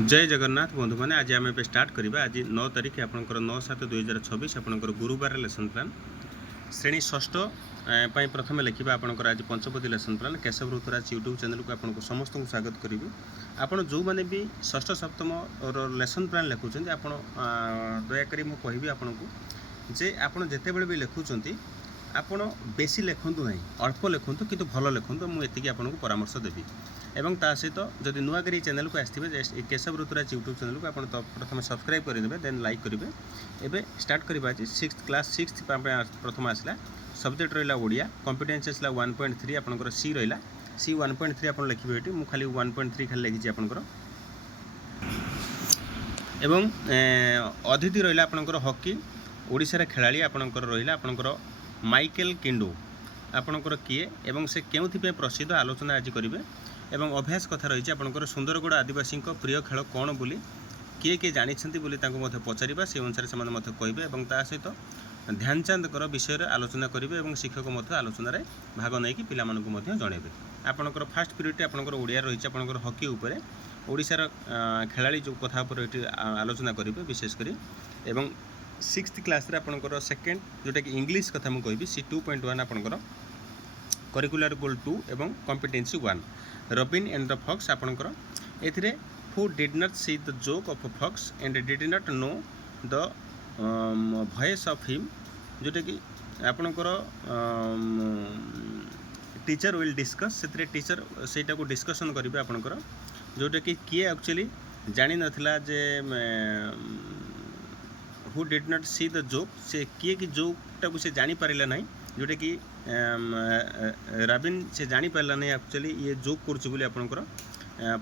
जय जगन्नाथ बंधु मैंने आज आम ए स्टार्ट करवा आज 9 तारीख आपंकर 9/7/2026 आपंकर गुरुवार लेसन प्लान श्रेणी षष्ठ प्रथम लिखा आपंकर आज पंचपदी lesson plan Keshav Rituraj YouTube channel को आपको समस्त को स्वागत करी आपड़ जो मैंने भी षष्ठ सप्तम लेसन प्लान लिखुं आप दयाकोरी मुझे कहि आपन को जे आपड़ जिते बड़े भी लिखुं आपण बेसी लिखु ना अल्प लिखु कि भल लिखु मुझे आपको परामर्श देवी एवं ता सहित जदि नुआ कर चैनल को आसते केशव ऋतुराज यूट्यूब चैनल को आप प्रथम सब्सक्राइब करेंगे देन लाइक करेंगे एवं स्टार्ट करवा क्लास 6 प्रथम आसला सब्जेक्ट रहा ओडिया कॉम्पिटेंस आसला 1.3 आपंकर सी रहा सी 1.3 आप लिखे ये मुझे खाली 1.3 खाली लिखी आपंकर एवं अतिथि रहा आपंकर हॉकी ओडिशार खेलाड़ी आपंकर रहा आपंकर माइकेल किंडो आपंकर किए एवं से क्यों प्रसिद्ध आलोचना आज करेंगे एवं अभ्यास कथा रही आपंकर सुंदरगढ़ आदिवासी प्रिय खेल कौन बोली किए किए जानी पचार से अनुसार से कहे और ता सहित ध्यानचंद विषय आलोचना करेंगे और शिक्षक आलोचन भाग नहीं पिलाମାନଙ୍କୁ जनइबे आपंकर फास्ट पीरियड आपंकर ओडिया रही आपंकर हॉकी उपर ओडिशार खेलाड़ी जो कथा पर आलोचना करेंगे विशेषकर एवं 6th क्लास आपंकर सेकेंड जोटा कि इंग्लिश कथा मुझे कहि सी 2.1 आपंकर करिकुलर गोल 2 एवं competency 1 Robin and the fox आपंकर एथिरे who did not see the joke of fox and did not know the voice of him जोटा कि आपंकर टीचर विल डिस्कस से टीचर सेटा को डिस्कसन करेंगे आपंकर जोटा कि किए एक्चुअली जानी नथिला जे who did not see the joke से किए कि जोकटा को से जानी पारिला नहीं जोटा कि रॉबिन से जानी पारला नहीं एक्चुअली ये जोक कर आपंकर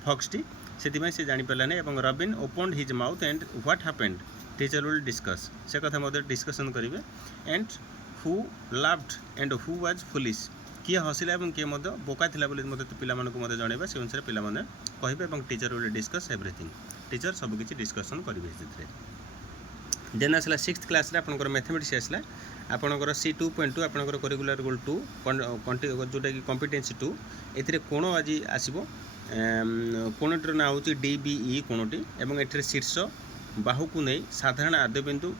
फॉक्स टी से जानी पारला नहीं और robin opened his mouth and what happened teacher will discuss से कथा मध्य डिस्कसन करेंगे and who laughed and who was foolish किए हसिला और किए बोका थिला बोली मत पिलाମାନଙ୍କୁ जनइबा से अनुसार पिलाମାନେ कहिबे और teacher will discuss everything teacher सबकि डिस्कसन करेंगे देन आसला 6th क्लास आपंकर मैथमेटिक्स आसला आपंकर सी 2.2 आपंकर करिकुलर गोल 2 जोटा कि कॉम्पिटेंसी 2 ए कोण आज आसो कोणटीर ना हूँ DBE कोणटी एवं एठरे शीर्ष बाहु को नहीं साधारण आद्यबिंदु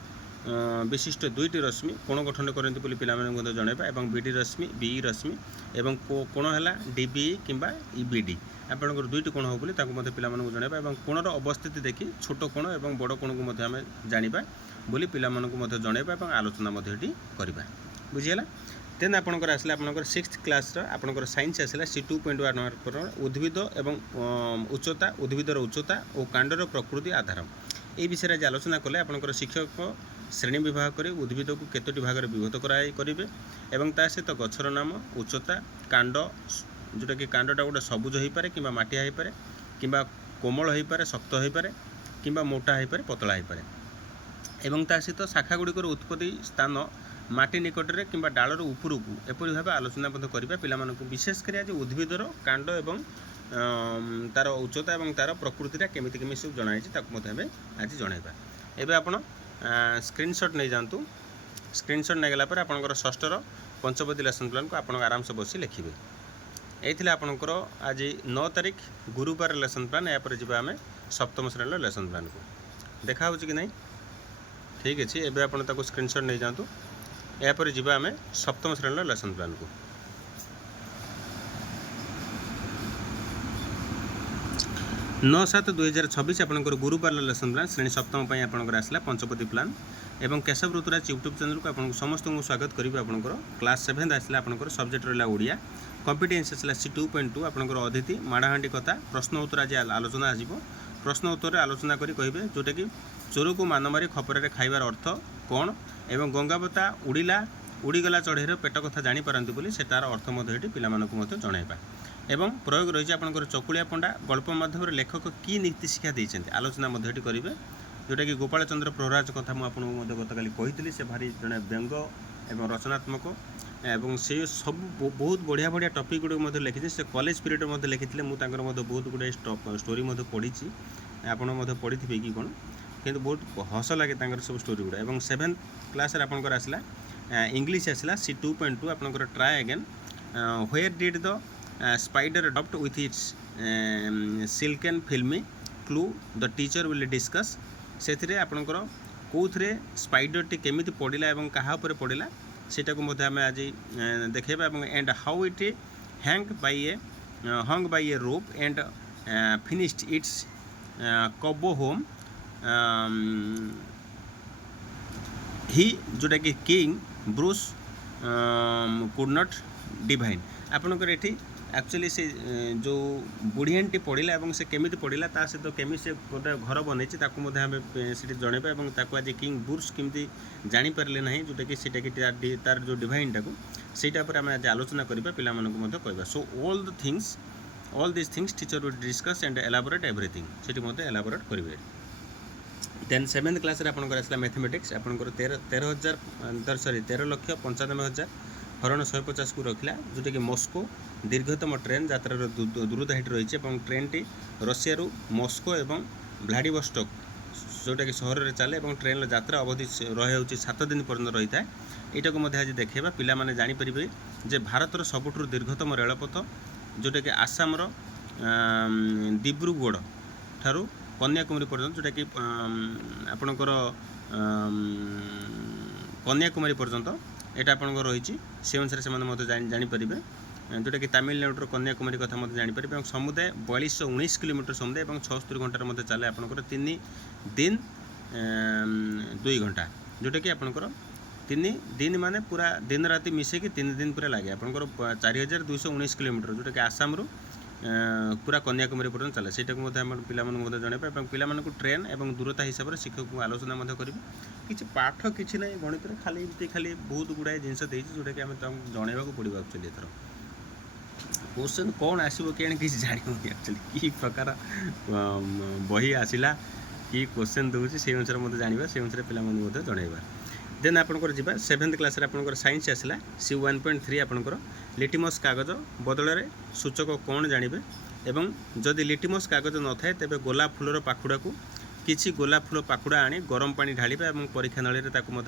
विशिष्ट दुईटी रश्मि कोण गठन करते बोली पिलाମାନଙ୍କୁ जनइबा एवं BD रश्मि BE रश्मि एवं कोण है DBE किंबा EBD आपंकर दुईटी कोण हो बोली पिलाମାନଙ୍କୁ जनइबा एवं कोणर अवस्थिति देखि छोट कोण एवं बड़ कोण को आम जानिबा बोली पिलाମାନଙ୍କୁ जनइबा एवं आलोचना करवा बुझीगला देन आपंकर आसला आपंकर 6th क्लास आपंकर साइंस आसला सी 2.1 उद्भिद एवं उच्चता उद्भिदर उच्चता और कांडर प्रकृति आधार ये विषय आज आलोचना कले आपंकर शिक्षक श्रेणी विभाग कर उद्भिद को केतोटी भाग में विभक्त करेंगे एवं ता सहित गछर नाम उच्चता कांड जोटा कि कांडटा गोटे सबुज हो पारे कि माटिया हो पारे कि कोमल हो पारे शक्त हो पारे कि मोटा हो पारे पतला हो पारे एवं ता सहित शाखा गुड़िकर उत्पत्ति स्थान माटी निकट में कि डालर उपरकू एपरी भाव आलोचना करवा पिलाମାନଙ୍କୁ विशेषकर आज उद्भिदर कांड एवं तार उच्चता और तार प्रकृति केमिति केमिति सब जनाई आज जनइबा एवं आप स्क्रीनशॉट नहीं जातु स्क्रीनशॉट नहीं गला पर आपंकर षष्ठर पंचपदी लेसन प्लान को आप आराम से बसी लिखिए ये आपंकर आज 9 तारीख गुरुवार लेसन प्लान यापर जी आम सप्तम श्रेणी लेसन प्लान को देखा हो कि नहीं ठीक अच्छे एवं आप स्क्रीनशॉट नहीं जातु यापर जी आम सप्तम श्रेणी लेसन प्लान को 9/7/2026 आपंकर गुरुवार लेसन प्लान श्रेणी सप्तम आपंकर आसला पंचपदी प्लान एवं केशव ऋतुराज यूट्यूब चैनल को आपको समस्त को स्वागत करेंगे आपंकर क्लास 7 आसला आपंकर सब्जेक्ट रहा ओडिया कॉम्पिटेंस आसला सी 2.2 आपंकर अतिथि माड़ाहांडी कथा प्रश्न उत्तर आज आलोचना आसो प्रश्न उत्तर आलोचना करी कहे जोटा कि चोर को मान मारी खपर खाइबार अर्थ कौन एवं गंगावता उड़ीला उड़ीगला चढ़ईर पेट कथा जानीपारती बोली से तार अर्थ पिलाମାନଙ୍କୁ जनइबा एवं प्रयोग रही आपंकर चकुलिया पंडा गल्प माध्यम लेखक की नीति शिक्षा देते आलोचना करेंगे जोटा कि गोपाल चंद्र प्रहराज कथा मुझे गतकाली कही से भारी जड़े व्यंग एवं रचनात्मक एवं से सब बहुत बढ़िया बढ़िया टॉपिक गुड़ लिखी से कॉलेज पीरियड में लिखी मुझे बहुत गुड़े स्टोरी पढ़ी आप पढ़ी थे कि कौन कि बहुत हस लगे सब स्टोरी गुड़ा और 7th क्लास आपंकर आसला इंग्लिश आसला सी 2.2 आपंकर try again where did the spider adopt with its silken filmy clue the teacher will discuss से आपणकर कौथे स्पाइडरटी केमिति पड़ा और क्या पड़ा सेटा को आम आज देखा and how it hung by a rope and finished its cobo home he जोटा कि king Bruce could not divine आपणकर ये एक्चुअली से जो बुढ़ियानटी पड़ा और से केमी पड़ा ता सहित केमी से गोटे घर बनई जनइबा ताको आज किंग बुर्स केमी जापारे ना जोटा कि सीटा कि तार जो डिवाइनटा को सहीटा पर आम आज आलोचना करवा पाला कहवा so all this things teacher will discuss and elaborate everything से एलाबोरेट करेंगे देन 7th क्लास आसला मैथमेटिक्स आपंकर 13,95,000 हरण 150 को रखला जोटा कि मस्को दीर्घतम ट्रेन यात्रार दूरता हेटी रही है ट्रेन टी रशिया मस्को और व्लाडिवोस्टोक जोटा कि सहर में चले और ट्रेन यात्रा अवधि रही 7 दिन पर्यटन रही है यहाँ को आज देखा पिला माने जानीपर जे भारतर सबुठ दीर्घतम रेलपथ जोटा कि आसामर डिब्रुगढ़ ठारू कन्याकुमारी पर्यटन जोटा कि आपणकर कन्याकुमारी पर्यटन यहाँ आपंकर रही से अनुसार से जानीपर जोटा कि तमिलनाडुर कन्याकुमारी कथा मत जानीपर समुदाय 4219 किलोमीटर समुदाय और 76 घंटार मध्य चले आपंकर 3 दिन 2 घंटा जोटा कि आपंकर 3 दिन माने पूरा दिन राति मिसेक 3 दिन पूरा लगे आपंकर 4219 किलोमीटर जोटा कि आसाम पूरा कन्याकुमारी पर्यटन चले से पिला जनइबा पिला ट्रेन और दूरता हिसाब से शिक्षक को आलोचना करेंगे किसी पाठ किसी ना गणित में खाली बहुत गुड़ाए जिनस जोटा कि जनइबा पड़ो एक्चुअली एथर क्वेश्चन कौन आसो कि किसी जान एक्चुअली कि प्रकार बही आसला कि क्वेश्चन दूसरी से अनुसार मत जाना से अनुसार पे जनइबा देन आपंकर जी 7th क्लास आपंकर साइंस आसला सी 1.3 आपंकर लिटिमस कागज बदल में सूचक कौन जानवे एवं जदि लिटिमस कागज न थाए तेबे गोलाप फूलर पाखुड़ा को किसी गोलाप फूल पाखुड़ा आनी गरम पानी ढालिबा और परीक्षा नली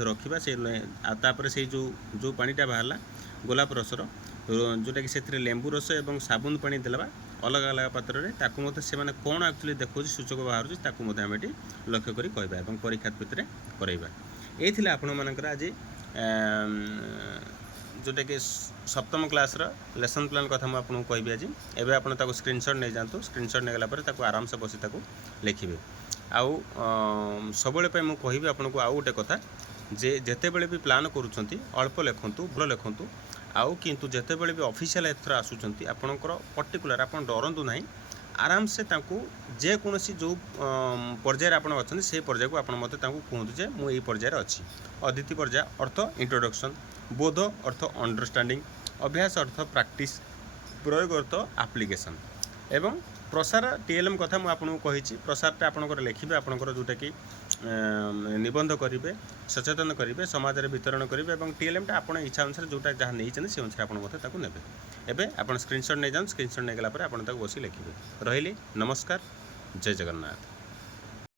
रखा से जो पानीटा बाहर गोलाप रसर जोटा कि से लेंबू रस और साबुन पानी देला अलग अलग पात्र में ताकू से कौन एक्चुअली देखो सूचक बाहर आम ये लक्ष्य कर कहवा परीक्षा भितर करवा ये आपण मानकर आज जोटा कि 7th क्लास लेसन प्लान कथा मुझे आपको कहबी आज एवं आपड़ स्क्रीनशॉट नहीं जातु स्क्रीनशॉट नहीं गला आराम से बसी लिखे आउ सब मुझे कहबी आपको आउ गोटे कथा जे जिते बड़े भी प्लान करुँच अल्प लिखु भल लिखु आउ किंतु जिते बड़े भी ऑफिशियल एथर आसुँच आपणकर पर्टिकुलर आप डरतु ना आराम से जेकोसी जो पर्यायर आप अच्छा से पर्याय को आप मत कहतु जे मुझे पर्यायर अच्छी अदिति पर्याय अर्थ इंट्रोडक्शन बोध अर्थ अंडरस्टैंडिंग अभ्यास अर्थ प्रैक्टिस प्रयोग अर्थ एप्लिकेशन एवं प्रसार टीएलएम कथा मुझे आपको कही प्रसारटा आपंकर लिखे आपंकर जोटा कि निबंध करेंगे सचेतन करेंगे समाज में वितरण करेंगे और टीएलएमटा आप इच्छा अनुसार जोटा जहाँ नहीं से अनुसार आप मत ने एवं आप स्क्रीनशॉट नहीं जाऊँ स्क्रीनशॉट नहीं गला आप बस लिखे रही नमस्कार जय जगन्नाथ।